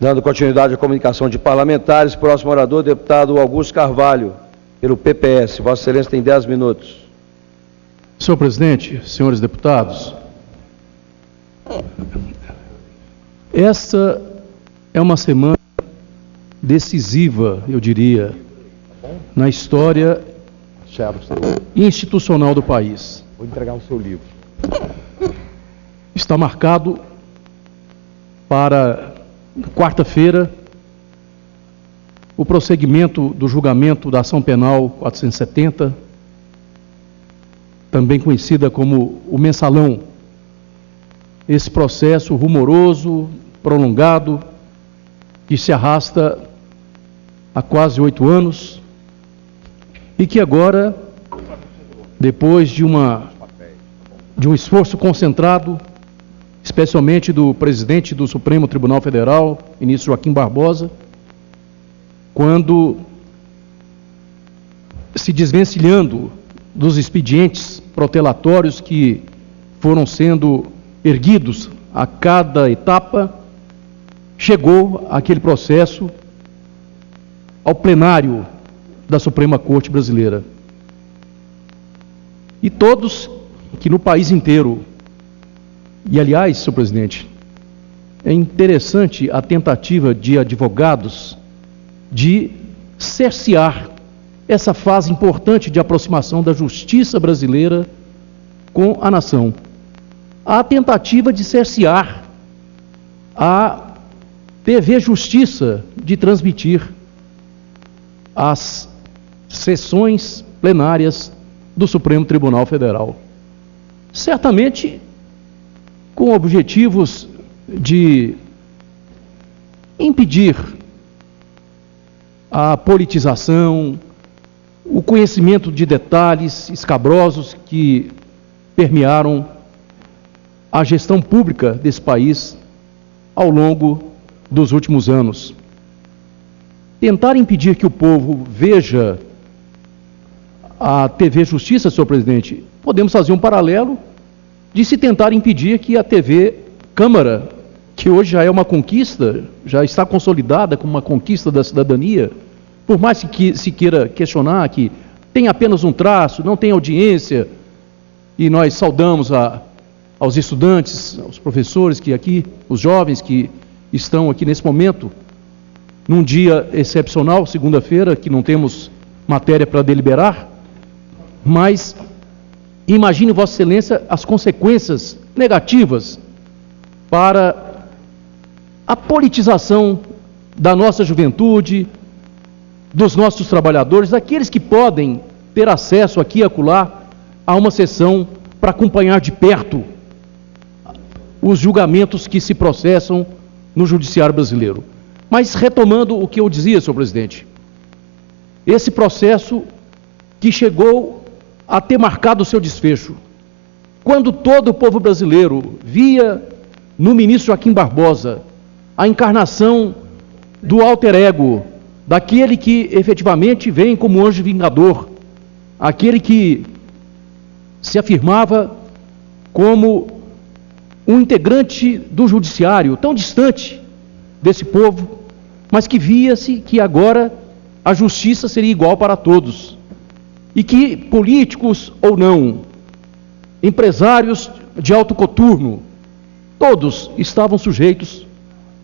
Dando continuidade à comunicação de parlamentares, próximo orador, deputado Augusto Carvalho, pelo PPS. Vossa Excelência tem 10 minutos. Senhor presidente, senhores deputados, esta é uma semana decisiva, eu diria, na história institucional do país. Vou entregar o seu livro. Está marcado para quarta-feira o prosseguimento do julgamento da ação penal 470, também conhecida como o mensalão. Esse processo rumoroso, prolongado, que se arrasta há quase 8 anos e que agora, depois de um esforço concentrado, especialmente do presidente do Supremo Tribunal Federal, ministro Joaquim Barbosa, quando, se desvencilhando dos expedientes protelatórios que foram sendo erguidos a cada etapa, chegou aquele processo ao plenário da Suprema Corte Brasileira. E todos que no país inteiro, e aliás, senhor presidente, é interessante a tentativa de advogados de cercear essa fase importante de aproximação da justiça brasileira com a nação. A tentativa de cercear a TV Justiça de transmitir as sessões plenárias do Supremo Tribunal Federal. Certamente com objetivos de impedir a politização, o conhecimento de detalhes escabrosos que permearam a gestão pública desse país ao longo dos últimos anos. Tentar impedir que o povo veja a TV Justiça, senhor presidente, podemos fazer um paralelo de se tentar impedir que a TV Câmara, que hoje já é uma conquista, já está consolidada como uma conquista da cidadania, por mais que se queira questionar que tem apenas um traço, não tem audiência, e nós saudamos aos estudantes, aos professores que aqui, os jovens que estão aqui nesse momento, num dia excepcional, segunda-feira, que não temos matéria para deliberar, mas imagine, Vossa Excelência, as consequências negativas para a politização da nossa juventude, dos nossos trabalhadores, daqueles que podem ter acesso aqui e acolá a uma sessão para acompanhar de perto os julgamentos que se processam no judiciário brasileiro. Mas retomando o que eu dizia, senhor presidente, esse processo que chegou a ter marcado o seu desfecho, quando todo o povo brasileiro via no ministro Joaquim Barbosa a encarnação do alter ego, daquele que efetivamente vem como anjo vingador, aquele que se afirmava como um integrante do judiciário, tão distante desse povo, mas que via-se que agora a justiça seria igual para todos, e que políticos ou não, empresários de alto coturno, todos estavam sujeitos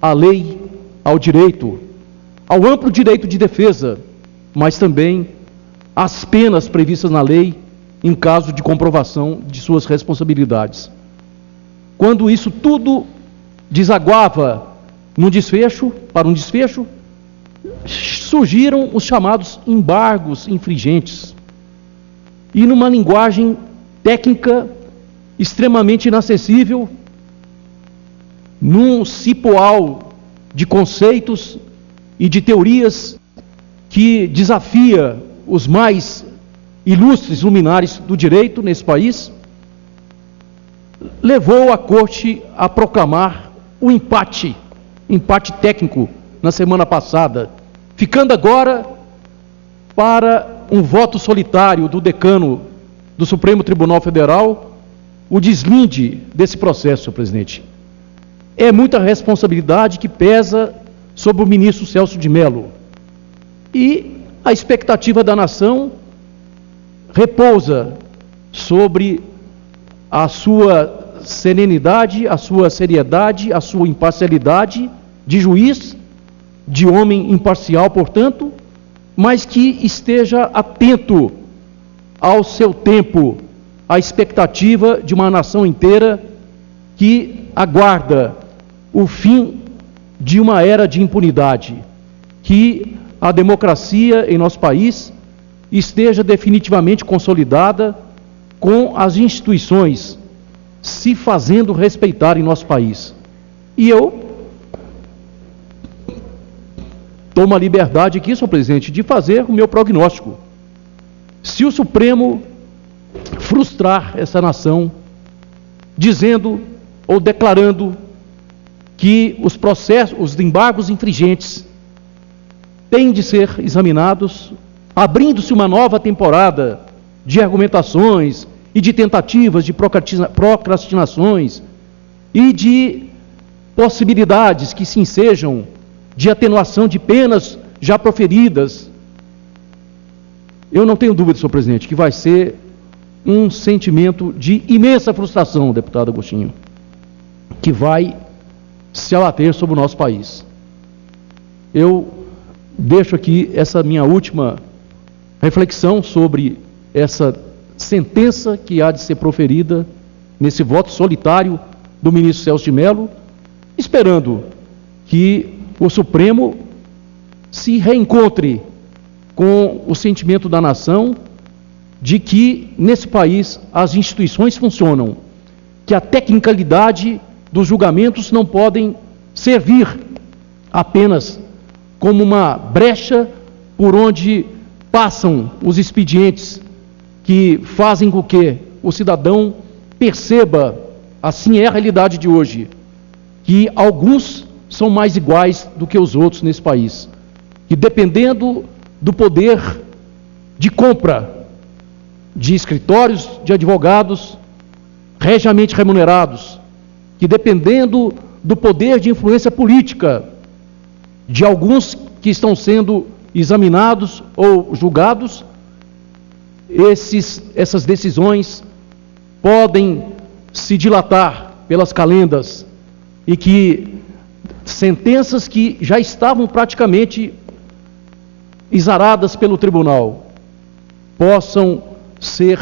à lei, ao direito, ao amplo direito de defesa, mas também às penas previstas na lei em caso de comprovação de suas responsabilidades. Quando isso tudo desaguava para um desfecho, surgiram os chamados embargos infringentes. E numa linguagem técnica extremamente inacessível, num cipoal de conceitos e de teorias que desafia os mais ilustres luminares do direito nesse país, levou a Corte a proclamar o empate técnico na semana passada, ficando agora para um voto solitário do decano do Supremo Tribunal Federal o deslinde desse processo, senhor presidente. É muita responsabilidade que pesa sobre o ministro Celso de Mello. E a expectativa da nação repousa sobre a sua serenidade, a sua seriedade, a sua imparcialidade de juiz, de homem imparcial, portanto, mas que esteja atento ao seu tempo, à expectativa de uma nação inteira que aguarda o fim de uma era de impunidade, que a democracia em nosso país esteja definitivamente consolidada, com as instituições se fazendo respeitar em nosso país. E eu tomo a liberdade aqui, senhor presidente, de fazer o meu prognóstico. Se o Supremo frustrar essa nação, dizendo ou declarando que os processos, os embargos infringentes têm de ser examinados, abrindo-se uma nova temporada de argumentações e de tentativas de procrastinações e de possibilidades que se ensejam de atenuação de penas já proferidas, eu não tenho dúvida, senhor presidente, que vai ser um sentimento de imensa frustração, deputado Agostinho, que vai se abater sobre o nosso país. Eu deixo aqui essa minha última reflexão sobre essa sentença que há de ser proferida nesse voto solitário do ministro Celso de Mello, esperando que o Supremo se reencontre com o sentimento da nação de que nesse país as instituições funcionam, que a tecnicalidade dos julgamentos não podem servir apenas como uma brecha por onde passam os expedientes que fazem com que o cidadão perceba, assim é a realidade de hoje, que alguns são mais iguais do que os outros nesse país, que dependendo do poder de compra de escritórios de advogados regiamente remunerados, que dependendo do poder de influência política de alguns que estão sendo examinados ou julgados, essas decisões podem se dilatar pelas calendas e que sentenças que já estavam praticamente exaradas pelo tribunal possam ser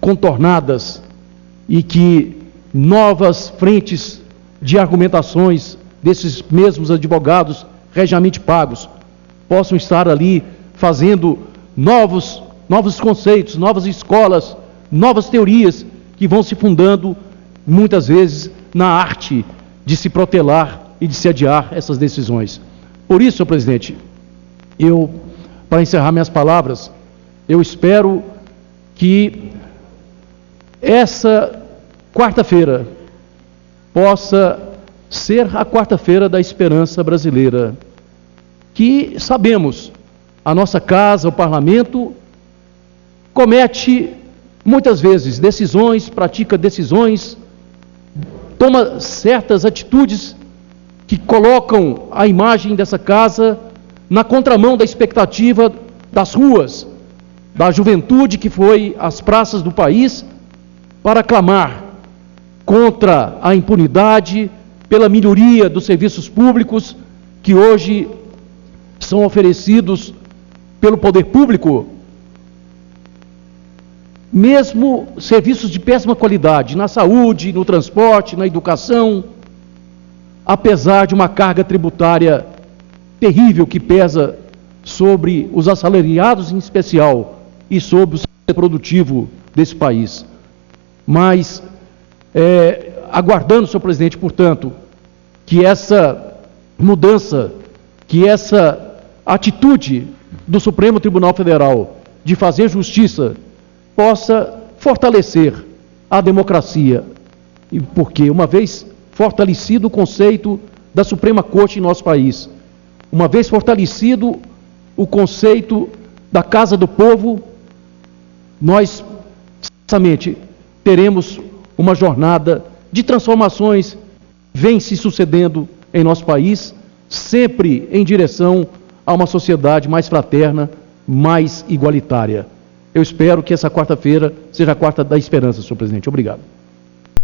contornadas e que novas frentes de argumentações desses mesmos advogados regiamente pagos possam estar ali fazendo novos conceitos, novas escolas, novas teorias que vão se fundando muitas vezes na arte de se protelar e de se adiar essas decisões. Por isso, senhor presidente, para encerrar minhas palavras, eu espero que essa quarta-feira possa ser a quarta-feira da esperança brasileira, que sabemos, a nossa casa, o parlamento, comete muitas vezes decisões, pratica decisões, toma certas atitudes que colocam a imagem dessa casa na contramão da expectativa das ruas, da juventude que foi às praças do país para clamar contra a impunidade, pela melhoria dos serviços públicos que hoje são oferecidos pelo poder público, mesmo serviços de péssima qualidade, na saúde, no transporte, na educação, apesar de uma carga tributária terrível que pesa sobre os assalariados em especial e sobre o setor produtivo desse país. Mas, aguardando, senhor presidente, portanto, que essa mudança, que essa atitude do Supremo Tribunal Federal de fazer justiça possa fortalecer a democracia, porque uma vez fortalecido o conceito da Suprema Corte em nosso país, uma vez fortalecido o conceito da Casa do Povo, nós, certamente, teremos uma jornada de transformações que vem se sucedendo em nosso país, sempre em direção a uma sociedade mais fraterna, mais igualitária. Eu espero que essa quarta-feira seja a quarta da esperança, senhor presidente. Obrigado.